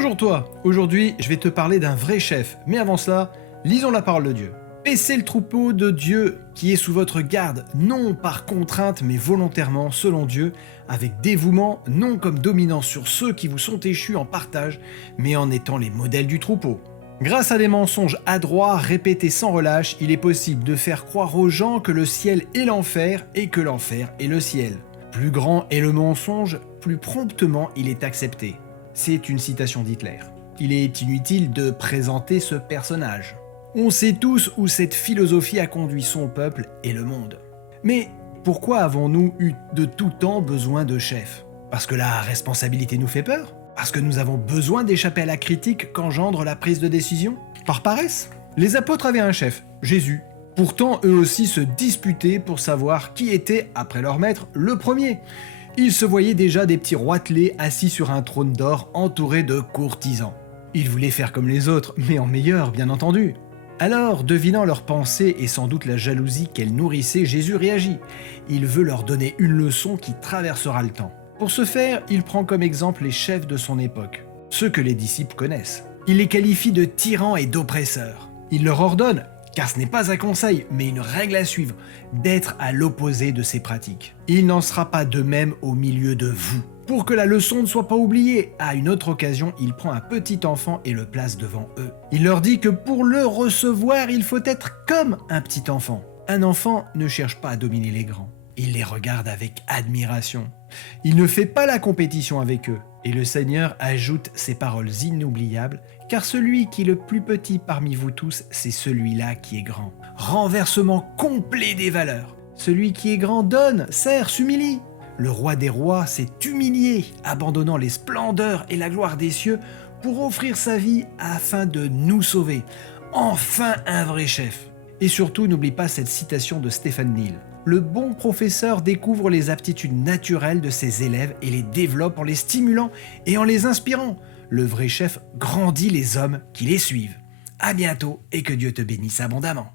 Bonjour toi. Aujourd'hui, je vais te parler d'un vrai chef. Mais avant cela, lisons la parole de Dieu. Paissez le troupeau de Dieu qui est sous votre garde, non par contrainte mais volontairement selon Dieu, avec dévouement, non comme dominant sur ceux qui vous sont échus en partage, mais en étant les modèles du troupeau. Grâce à des mensonges adroits répétés sans relâche, il est possible de faire croire aux gens que le ciel est l'enfer et que l'enfer est le ciel. Plus grand est le mensonge, plus promptement il est accepté. C'est une citation d'Hitler. Il est inutile de présenter ce personnage. On sait tous où cette philosophie a conduit son peuple et le monde. Mais pourquoi avons-nous eu de tout temps besoin de chefs? Parce que la responsabilité nous fait peur? Parce que nous avons besoin d'échapper à la critique qu'engendre la prise de décision? Par paresse? Les apôtres avaient un chef, Jésus. Pourtant, eux aussi se disputaient pour savoir qui était, après leur maître, le premier. Ils se voyaient déjà des petits roitelets assis sur un trône d'or entourés de courtisans. Ils voulaient faire comme les autres, mais en meilleur, bien entendu. Alors, devinant leurs pensées et sans doute la jalousie qu'elles nourrissaient, Jésus réagit. Il veut leur donner une leçon qui traversera le temps. Pour ce faire, il prend comme exemple les chefs de son époque, ceux que les disciples connaissent. Il les qualifie de tyrans et d'oppresseurs. Il leur ordonne, car ce n'est pas un conseil, mais une règle à suivre, d'être à l'opposé de ces pratiques. Il n'en sera pas de même au milieu de vous. Pour que la leçon ne soit pas oubliée, à une autre occasion, il prend un petit enfant et le place devant eux. Il leur dit que pour le recevoir, il faut être comme un petit enfant. Un enfant ne cherche pas à dominer les grands. Il les regarde avec admiration. Il ne fait pas la compétition avec eux. Et le Seigneur ajoute ces paroles inoubliables, car celui qui est le plus petit parmi vous tous, c'est celui-là qui est grand. Renversement complet des valeurs. Celui qui est grand donne, sert, s'humilie. Le roi des rois s'est humilié, abandonnant les splendeurs et la gloire des cieux pour offrir sa vie afin de nous sauver. Enfin un vrai chef. Et surtout, n'oublie pas cette citation de Stephen Neal. Le bon professeur découvre les aptitudes naturelles de ses élèves et les développe en les stimulant et en les inspirant. Le vrai chef grandit les hommes qui les suivent. À bientôt et que Dieu te bénisse abondamment.